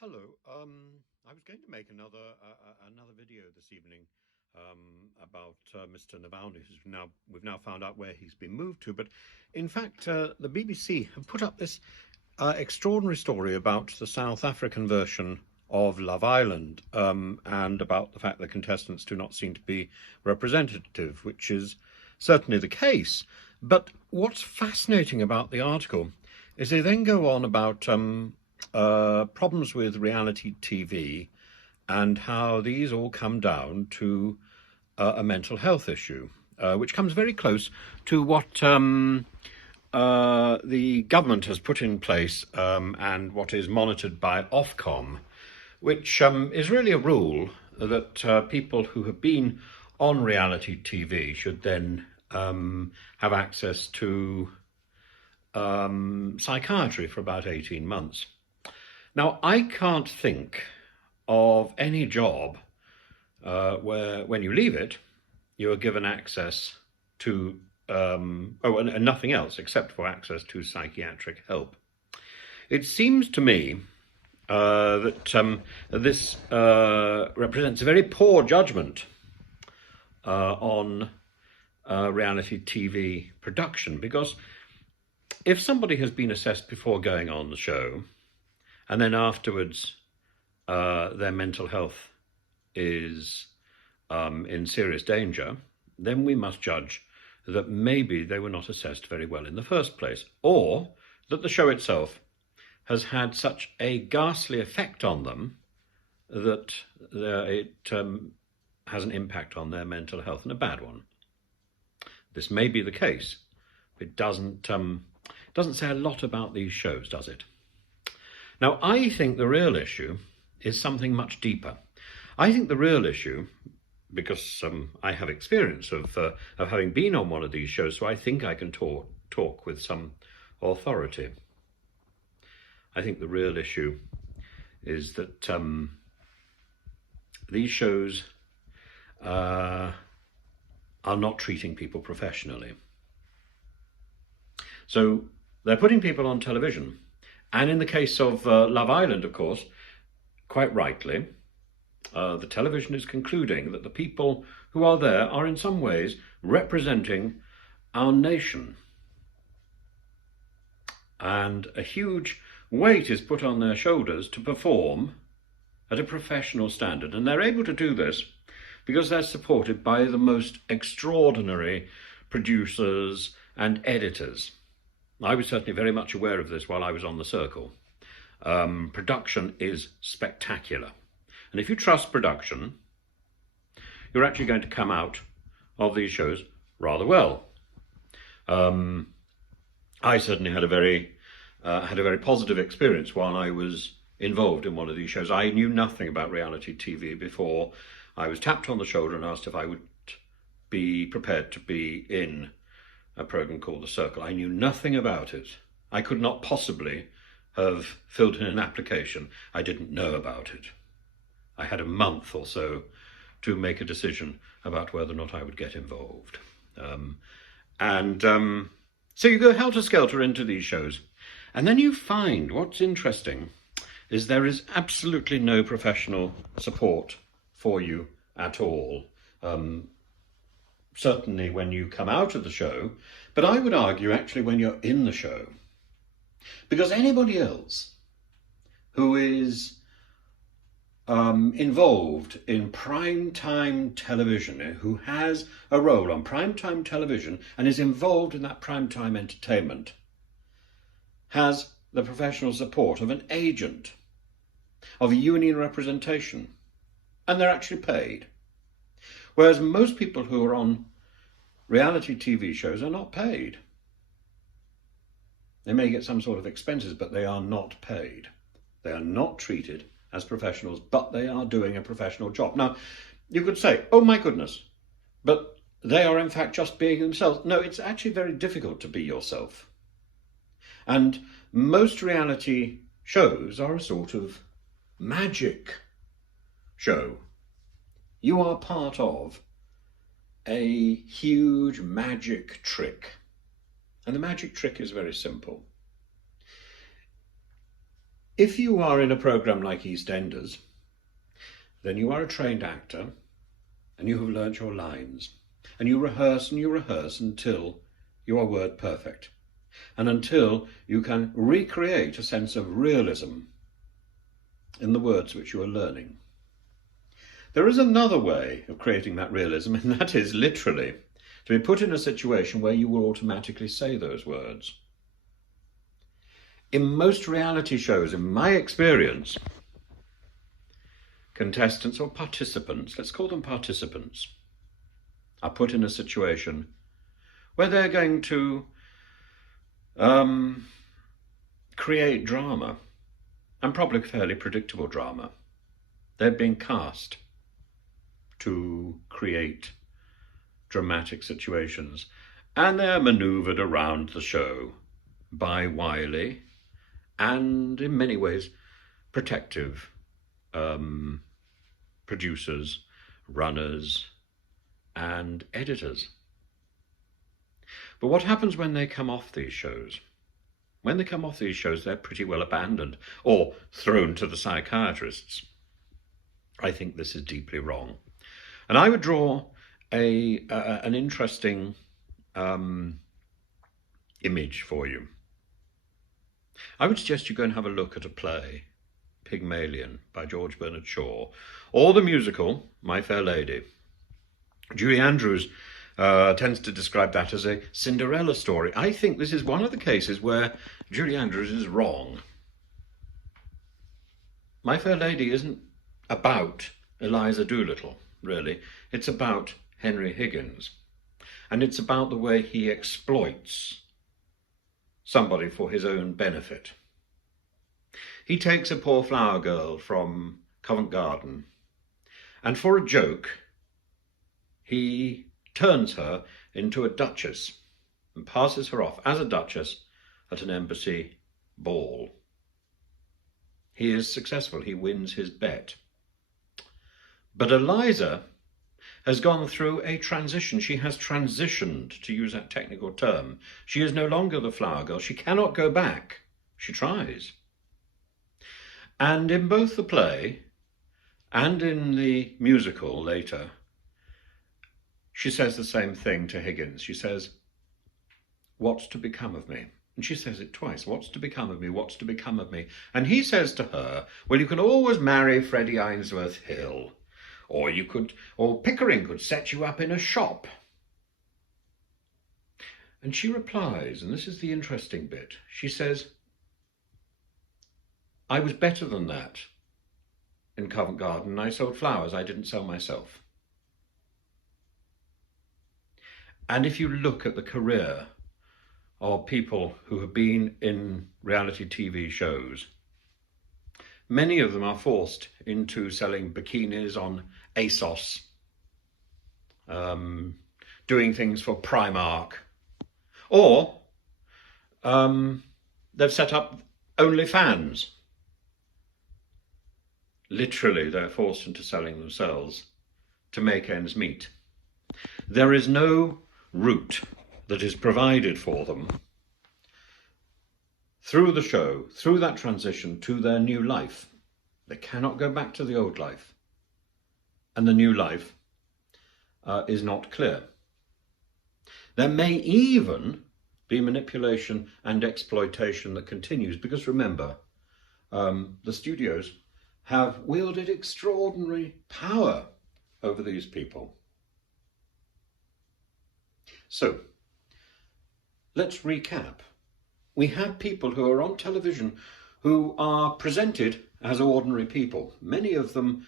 Hello. I was going to make another video this evening about Mr. Navalny, who's now we've now found out where he's been moved to. But in fact, the BBC have put up this extraordinary story about the South African version of Love Island, and about the fact that contestants do not seem to be representative, which is certainly the case. But what's fascinating about the article is they then go on about problems with reality TV and how these all come down to a mental health issue, which comes very close to what the government has put in place, and what is monitored by Ofcom, which is really a rule that people who have been on reality TV should then have access to psychiatry for about 18 months. Now, I can't think of any job where, when you leave it, you are given access to, and nothing else except for access to psychiatric help. It seems to me that this represents a very poor judgment on reality TV production, because if somebody has been assessed before going on the show, and then afterwards their mental health is in serious danger, then we must judge that maybe they were not assessed very well in the first place, or that the show itself has had such a ghastly effect on them that it has an impact on their mental health, and a bad one. This may be the case. It doesn't say a lot about these shows, does it? Now, I think the real issue is something much deeper. I think the real issue, because I have experience of having been on one of these shows, so I think I can talk with some authority. I think the real issue is that these shows are not treating people professionally. So they're putting people on television. And in the case of Love Island, of course, quite rightly, the television is concluding that the people who are there are in some ways representing our nation. And a huge weight is put on their shoulders to perform at a professional standard. And they're able to do this because they're supported by the most extraordinary producers and editors. I was certainly very much aware of this while I was on the circle. Production is spectacular. And if you trust production, you're actually going to come out of these shows rather well. I certainly had a very positive experience while I was involved in one of these shows. I knew nothing about reality TV before I was tapped on the shoulder and asked if I would be prepared to be in a program called The Circle. I knew nothing about it. I could not possibly have filled in an application. I didn't know about it. I had a month or so to make a decision about whether or not I would get involved. So you go helter-skelter into these shows, and then you find what's interesting is there is absolutely no professional support for you at all. Certainly when you come out of the show, but I would argue actually when you're in the show. Because anybody else who is involved in primetime television, who has a role on primetime television and is involved in that primetime entertainment, has the professional support of an agent, of a union representation, and they're actually paid. Whereas most people who are on reality TV shows are not paid. They may get some sort of expenses, but they are not paid. They are not treated as professionals, but they are doing a professional job. Now, you could say, oh my goodness, but they are in fact just being themselves. No, it's actually very difficult to be yourself. And most reality shows are a sort of magic show. You are part of a huge magic trick. And the magic trick is very simple. If you are in a programme like EastEnders, then you are a trained actor and you have learnt your lines, and you rehearse until you are word perfect, and until you can recreate a sense of realism in the words which you are learning. There is another way of creating that realism, and that is literally to be put in a situation where you will automatically say those words. In most reality shows, in my experience, contestants or participants, let's call them participants, are put in a situation where they're going to create drama, and probably fairly predictable drama. They're being cast to create dramatic situations, and they're manoeuvred around the show by wily and in many ways protective producers, runners, and editors. But what happens when they come off these shows? When they come off these shows, they're pretty well abandoned or thrown to the psychiatrists. I think this is deeply wrong. And I would draw an interesting image for you. I would suggest you go and have a look at a play, Pygmalion by George Bernard Shaw, or the musical, My Fair Lady. Julie Andrews tends to describe that as a Cinderella story. I think this is one of the cases where Julie Andrews is wrong. My Fair Lady isn't about Eliza Doolittle, really. It's about Henry Higgins. And it's about the way he exploits somebody for his own benefit. He takes a poor flower girl from Covent Garden, and for a joke, he turns her into a duchess and passes her off as a duchess at an embassy ball. He is successful. He wins his bet. But Eliza has gone through a transition. She has transitioned, to use that technical term. She is no longer the flower girl. She cannot go back. She tries. And in both the play and in the musical later, she says the same thing to Higgins. She says, "What's to become of me?" And she says it twice. "What's to become of me? What's to become of me?" And he says to her, "Well, you can always marry Freddie Ainsworth Hill, or Pickering could set you up in a shop." And she replies, and this is the interesting bit, she says, "I was better than that in Covent Garden. I sold flowers. I didn't sell myself." And if you look at the career of people who have been in reality TV shows, many of them are forced into selling bikinis on ASOS, doing things for Primark, or they've set up OnlyFans. Literally, they're forced into selling themselves to make ends meet. There is no route that is provided for them through the show, through that transition to their new life. They cannot go back to the old life. And the new life is not clear. There may even be manipulation and exploitation that continues, because remember, the studios have wielded extraordinary power over these people. So, let's recap. We have people who are on television who are presented as ordinary people. Many of them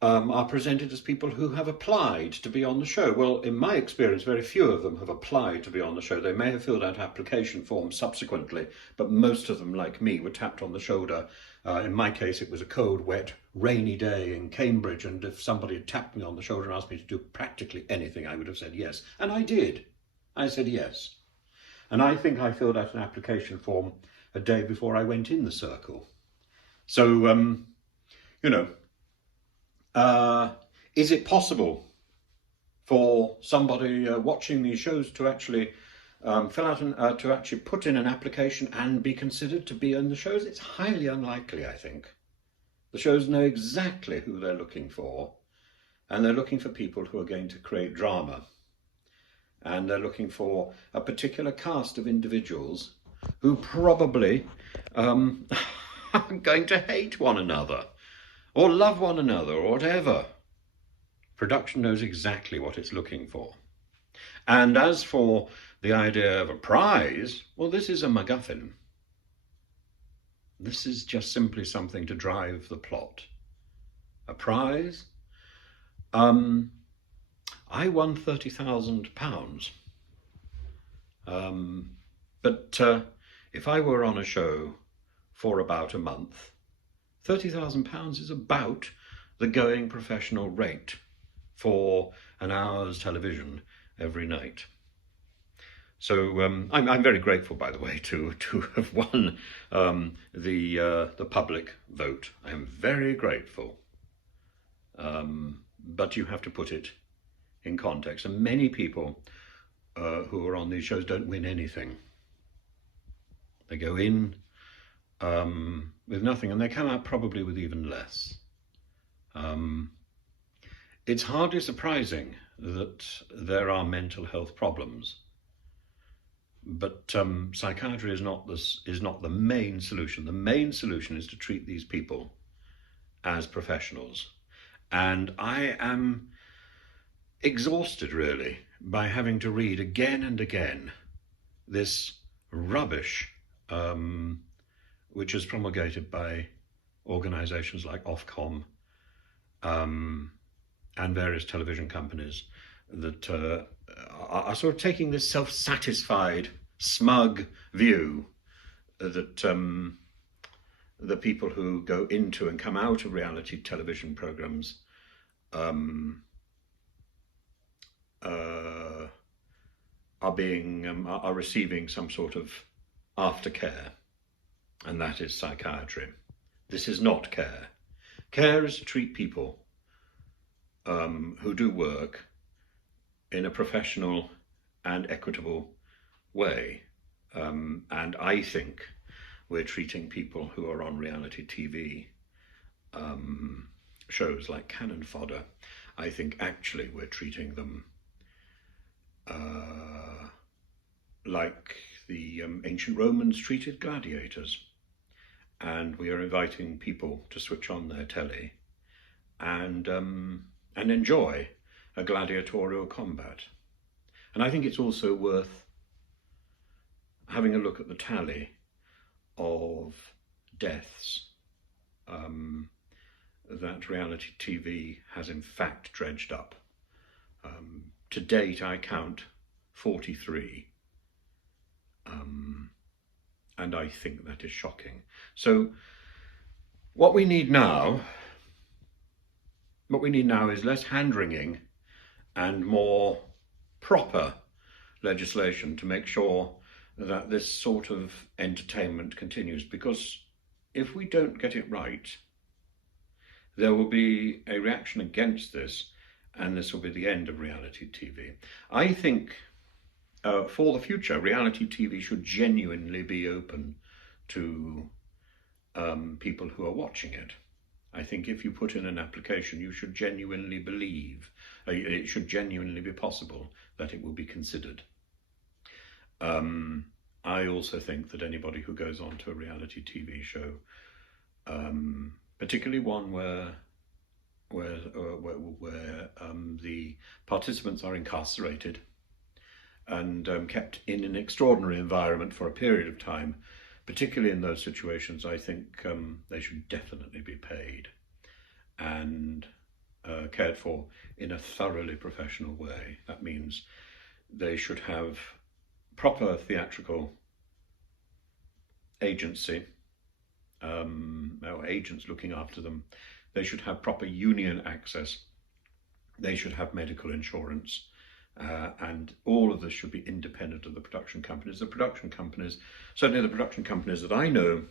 are presented as people who have applied to be on the show. Well, in my experience, very few of them have applied to be on the show. They may have filled out application forms subsequently, but most of them, like me, were tapped on the shoulder. In my case, it was a cold, wet, rainy day in Cambridge, and if somebody had tapped me on the shoulder and asked me to do practically anything, I would have said yes. And I did. I said yes. And I think I filled out an application form a day before I went in the circle. So, is it possible for somebody watching these shows to actually fill out to actually put in an application and be considered to be in the shows, it's highly unlikely, I think. The shows know exactly who they're looking for, and they're looking for people who are going to create drama. And they're looking for a particular cast of individuals who probably are going to hate one another or love one another or whatever. Production knows exactly what it's looking for. And as for the idea of a prize, well, this is a MacGuffin. This is just simply something to drive the plot. A prize? I won £30,000. But if I were on a show for about a month, £30,000 is about the going professional rate for an hour's television every night. So I'm very grateful, by the way, to have won the public vote. I am very grateful. But you have to put it in context. And many people who are on these shows don't win anything. They go in with nothing, and they come out probably with even less. It's hardly surprising that there are mental health problems, but psychiatry is not the main solution. The main solution is to treat these people as professionals. And I am exhausted, really, by having to read again and again this rubbish which is promulgated by organisations like Ofcom and various television companies that are sort of taking this self-satisfied, smug view that the people who go into and come out of reality television programmes are receiving some sort of aftercare, and that is psychiatry. This is not care. Care is to treat people who do work in a professional and equitable way, and I think we're treating people who are on reality TV shows like Cannon Fodder. I think actually we're treating them like the ancient Romans treated gladiators, and we are inviting people to switch on their telly and enjoy a gladiatorial combat. And I think it's also worth having a look at the tally of deaths that reality TV has in fact dredged up. To date, I count 43, and I think that is shocking. So what we need now is less hand-wringing and more proper legislation to make sure that this sort of entertainment continues, because if we don't get it right, there will be a reaction against this, and this will be the end of reality TV. I think for the future, reality TV should genuinely be open to people who are watching it. I think if you put in an application, you should genuinely believe, it should genuinely be possible that it will be considered. I also think that anybody who goes on to a reality TV show, particularly one where the participants are incarcerated and kept in an extraordinary environment for a period of time, particularly in those situations, I think they should definitely be paid and cared for in a thoroughly professional way. That means they should have proper theatrical agency, or agents looking after them. They should have proper union access. They should have medical insurance. And all of this should be independent of the production companies. The production companies, certainly the production companies that I know,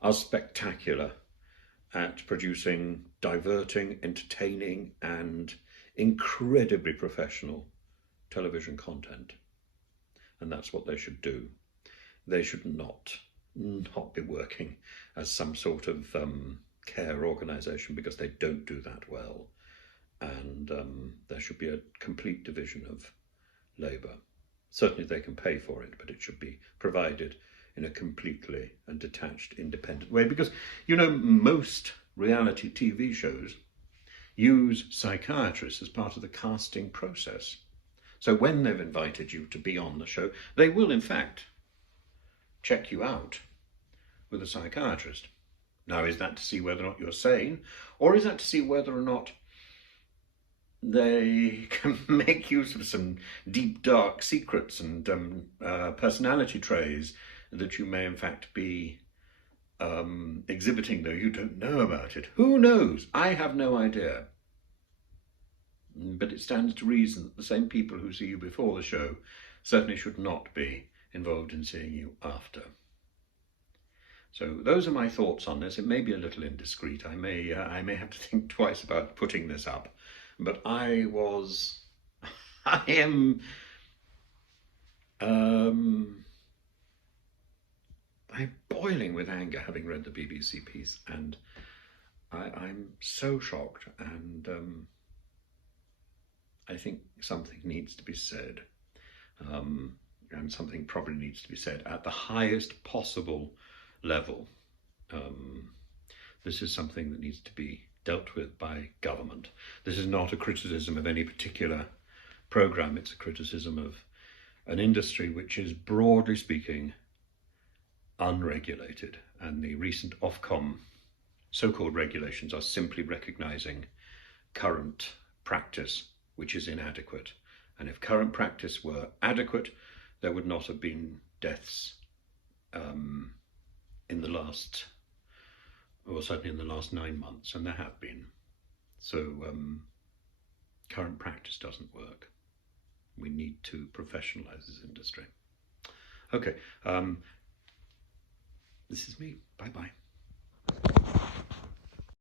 are spectacular at producing diverting, entertaining, and incredibly professional television content. and that's what they should do. They should not be working as some sort of care organisation, because they don't do that well, and there should be a complete division of labour. Certainly they can pay for it, but it should be provided in a completely and detached, independent way, because, you know, most reality TV shows use psychiatrists as part of the casting process. So when they've invited you to be on the show, they will in fact check you out with a psychiatrist. Now, is that to see whether or not you're sane, or is that to see whether or not they can make use of some deep, dark secrets and personality traits that you may in fact be exhibiting, though you don't know about it? Who knows? I have no idea. But it stands to reason that the same people who see you before the show certainly should not be involved in seeing you after. So those are my thoughts on this. It may be a little indiscreet. I may have to think twice about putting this up. But I'm boiling with anger having read the BBC piece, and I'm so shocked, and I think something needs to be said, and something probably needs to be said at the highest possible level. This is something that needs to be dealt with by government. This is not a criticism of any particular programme, it's a criticism of an industry which is, broadly speaking, unregulated, and the recent Ofcom so-called regulations are simply recognising current practice, which is inadequate. And if current practice were adequate, there would not have been deaths in the last, or certainly in the last 9 months, and there have been. So current practice doesn't work. We need to professionalise this industry. Okay, this is me. Bye-bye.